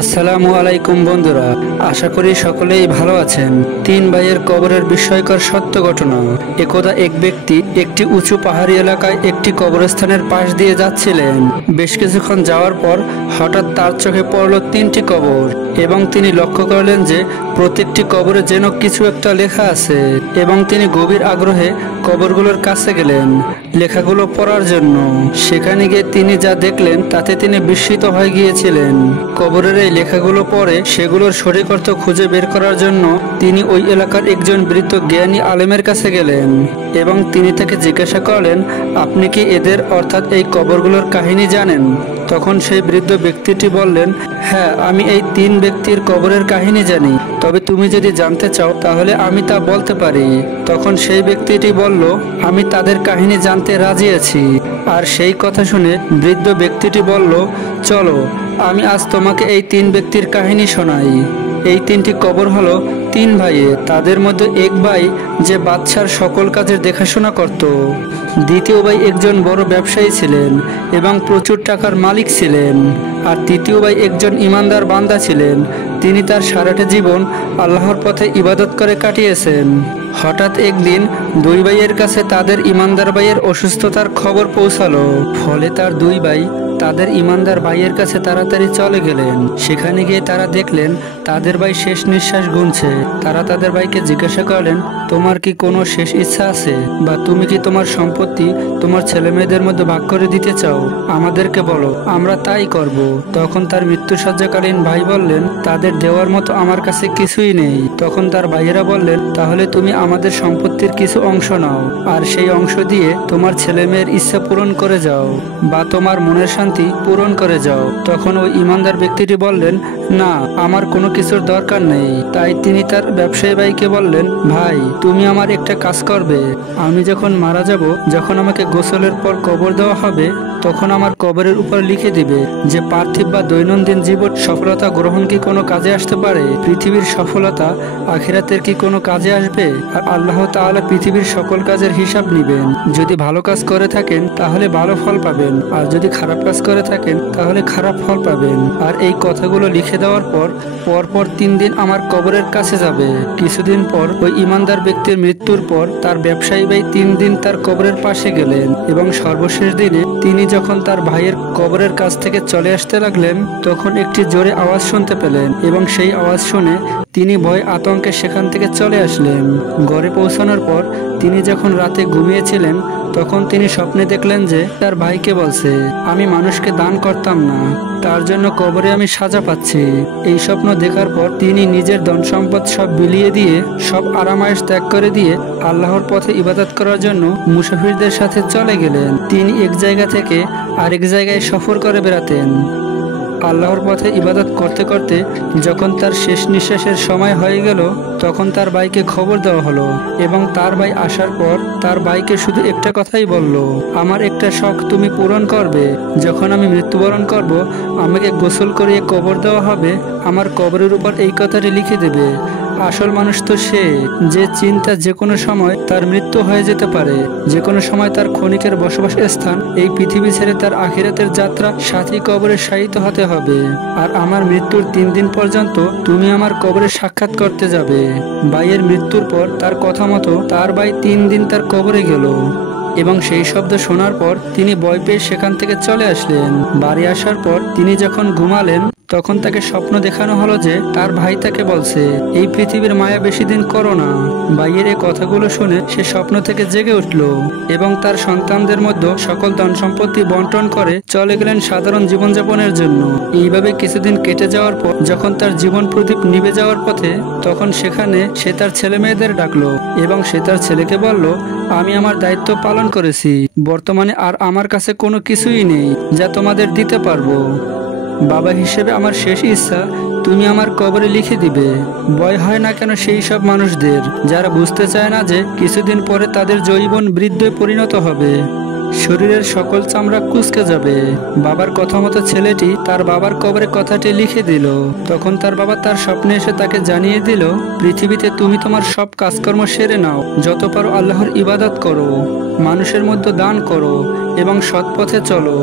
আসসালামু আলাইকুম বন্ধুরা, আশা করি সকলেই ভালো আছেন। তিন ভাইয়ের কবরের বিস্ময়কর সত্য ঘটনা। একদা এক ব্যক্তি একটি উঁচু পাহাড়ি এলাকায় একটি কবরস্থানের পাশ দিয়ে যাচ্ছিলেন। বেশ কিছুক্ষণ যাওয়ার পর হঠাৎ তার চোখে পড়ল তিনটি কবর এবং তিনি লক্ষ্য করলেন যে প্রত্যেকটি কবরে যেন কিছু একটা লেখা আছে এবং তিনি গভীর আগ্রহে কবরগুলোর কাছে গেলেন লেখাগুলো পড়ার জন্য। সেখানে গিয়ে তিনি যা দেখলেন তাতে তিনি বিস্মিত হয়ে গিয়েছিলেন। কবরের এই লেখাগুলো পড়ে সেগুলোর সঠিক অর্থ খুঁজে বের করার জন্য তিনি ওই এলাকার একজন বৃদ্ধ জ্ঞানী আলেমের কাছে গেলেন এবং তিনি তাকে জিজ্ঞাসা করলেন, আপনি কি এদের অর্থাৎ এই কবরগুলোর কাহিনী জানেন? তখন সেই বৃদ্ধ ব্যক্তিটি বললেন, হ্যাঁ, আমি এই তিন ব্যক্তির কবরের কাহিনী জানি, তবে তুমি যদি জানতে চাও তাহলে আমি তা বলতে পারি। তখন সেই ব্যক্তিটি বলল, আমি তাদের কাহিনী জানতে রাজি আছি। আর সেই কথা শুনে বৃদ্ধ ব্যক্তিটি বলল, চলো আমি আজ তোমাকে এই তিন ব্যক্তির কাহিনী শোনাই। এই তিনটি কবর হলো তিন ভাইয়ে। তাদের মধ্যে এক ভাই যে বাদশার সকল কাজের দেখাশোনা করত, দ্বিতীয় ভাই একজন বড় ব্যবসায়ী ছিলেন এবং প্রচুর টাকার মালিক ছিলেন, আর তৃতীয় ভাই একজন ইমানদার বান্দা ছিলেন। তিনি তার সারাটা জীবন আল্লাহর পথে ইবাদত করে কাটিয়েছেন। হঠাৎ একদিন দুই ভাইয়ের কাছে তাদের ইমানদার ভাইয়ের অসুস্থতার খবর পৌঁছালো। ফলে তার দুই ভাই তাদের ইমানদার ভাইয়ের কাছে তাড়াতাড়ি চলে গেলেন। সেখানে গিয়ে তারা দেখলেন তাদের ভাই শেষ নিঃশ্বাস গুনছে। তারা তাদের ভাইকে জিজ্ঞাসা করলেন, তোমার কি কোনো শেষ ইচ্ছা আছে, বা তুমি কি তোমার সম্পত্তি তোমার ছেলে মেয়েদের মধ্যে ভাগ করে দিতে চাও? আমাদেরকে বলো, আমরা তাই করব। তখন তার মৃত্যুশয্যাকালীন ভাই বললেন, তাদের দেওয়ার মতো আমার কাছে কিছুই নেই। তখন তার ভাইয়েরা বললেন, তাহলে তুমি আমাদের সম্পত্তির কিছু অংশ নাও, আর সেই অংশ দিয়ে তোমার ছেলে মেয়ের ইচ্ছা পূরণ করে যাও, বা তোমার মনের শান্তি পূরণ করে যাও। তখন ওই ইমানদার ব্যক্তিটি বললেন, না, আমার কোনো কিছুর দরকার নেই। তাই তিনি তার ব্যবসায়ী ভাইকে বললেন, ভাই, তুমি আমার একটা কাজ করবে। আমি যখন মারা যাব, যখন আমাকে গোসলের পর কবর দেওয়া হবে, তখন আমার কবরের উপর লিখে দিবে যে পার্থিব বা দৈনন্দিন জীবন সফলতা গ্রহণ কি কোনো কাজে আসতে পারে, পৃথিবীর সফলতা আখিরাতের কি কোনো কাজে আসবে। আর আল্লাহ তাআলা পৃথিবীর সকল কাজের হিসাব নিবেন। যদি ভালো কাজ করে থাকেন তাহলে ভালো ফল পাবেন, আর যদি খারাপ কাজ করে থাকেন তাহলে খারাপ ফল পাবেন। আর এই কথাগুলো লিখে দেওয়ার পর পরপর 3 দিন আমার কবরের কাছে যাবে। কিছুদিন পর ওই ইমানদার ব্যক্তির মৃত্যুর পর তার ব্যবসায়ী ভাই 3 দিন তার কবরের পাশে গেলেন এবং সর্বশেষ দিনে তিনি যখন তার ভাইয়ের কবরের কাছ থেকে চলে আসতে লাগলেন, তখন একটি জোরে আওয়াজ শুনতে পেলেন এবং সেই আওয়াজ শুনে তিনি ভয় আতঙ্কে সেখান থেকে চলে আসলেন। ঘরে পৌঁছানোর পর তিনি যখন রাতে ঘুমিয়েছিলেন, তখন তিনি স্বপ্নে দেখলেন যে তার ভাইকে বলছে, আমি মানুষকে দান করতাম না, তার জন্য কবরে আমি সাজা পাচ্ছি। এই স্বপ্ন দেখার পর তিনি নিজের ধন সম্পদ সব বিলিয়ে দিয়ে, সব আরামায়েশ ত্যাগ করে দিয়ে আল্লাহর পথে ইবাদত করার জন্য মুসাফিরদের সাথে চলে গেলেন। তিনি এক জায়গা থেকে আরেক জায়গায় সফর করে বেড়াতেন। আল্লাহর পথে ইবাদত করতে করতে যখন তার শেষ নিঃশ্বাসের সময় হয়ে গেল, তখন তার ভাইকে খবর দেওয়া হলো এবং তার ভাই আসার পর তার ভাইকে শুধু একটা কথাই বলল, আমার একটা শখ তুমি পূরণ করবে। যখন আমি মৃত্যুবরণ করব, আমাকে গোসল করিয়ে কবর দেওয়া হবে, আমার কবরের উপর এই কথাটি লিখে দেবে। আসল মানুষ তো সে যে চিন্তা যে কোনো সময় তার মৃত্যু হয়ে যেতে পারে, যে কোনো সময় তার ক্ষণিকের বসবাস স্থান এই পৃথিবী ছেড়ে তার আখিরাতের যাত্রা সাথী কবরে শায়িত হতে হবে। আর আমার মৃত্যুর 3 দিন পর্যন্ত তুমি আমার কবরে সাক্ষাৎ করতে যাবে। ভাইয়ের মৃত্যুর পর তার কথা মতো তার ভাই 3 দিন তার কবরে গেল এবং সেই শব্দ শোনার পর তিনি ভয় পেয়ে সেখান থেকে চলে আসলেন। বাড়ি আসার পর তিনি যখন ঘুমালেন, তখন তাকে স্বপ্ন দেখানো হলো যে তার ভাই তাকে বলছে, এই পৃথিবীর মায়া বেশি দিন করো না। ভাইয়ের এই কথাগুলো শুনে সে স্বপ্ন থেকে জেগে উঠল এবং তার সন্তানদের মধ্যে সকল ধন সম্পত্তি বন্টন করে চলে গেলেন সাধারণ জীবনযাপনের জন্য। এইভাবে কিছুদিন কেটে যাওয়ার পর যখন তার জীবন প্রদীপ নিভে যাওয়ার পথে, তখন সেখানে সে তার ছেলে মেয়েদের ডাকলো এবং সে তার ছেলেকে বলল, আমি আমার দায়িত্ব পালন করেছি, বর্তমানে আর আমার কাছে কোনো কিছুই নেই যা তোমাদের দিতে পারবো। বাবা হিসেবে আমার শেষ ইচ্ছা তুমি আমার কবরে লিখে দিবে। ভয় হয় না কেন সেই সব মানুষদের যারা বুঝতে চায় না যে কিছুদিন পরে তাদের যৌবন বৃদ্ধে পরিণত হবে, শরীরের সকল চামড়া কুঁচকে যাবে। বাবার কথা মতো ছেলেটি তার বাবার কবরে কথাটি লিখে দিল। তখন তার বাবা তার স্বপ্নে এসে তাকে জানিয়ে দিল, পৃথিবীতে তুমি তোমার সব কাজকর্ম সেরে নাও, যত পারো আল্লাহর ইবাদত করো, মানুষের মধ্যে দান করো এবং সৎ পথে চলো।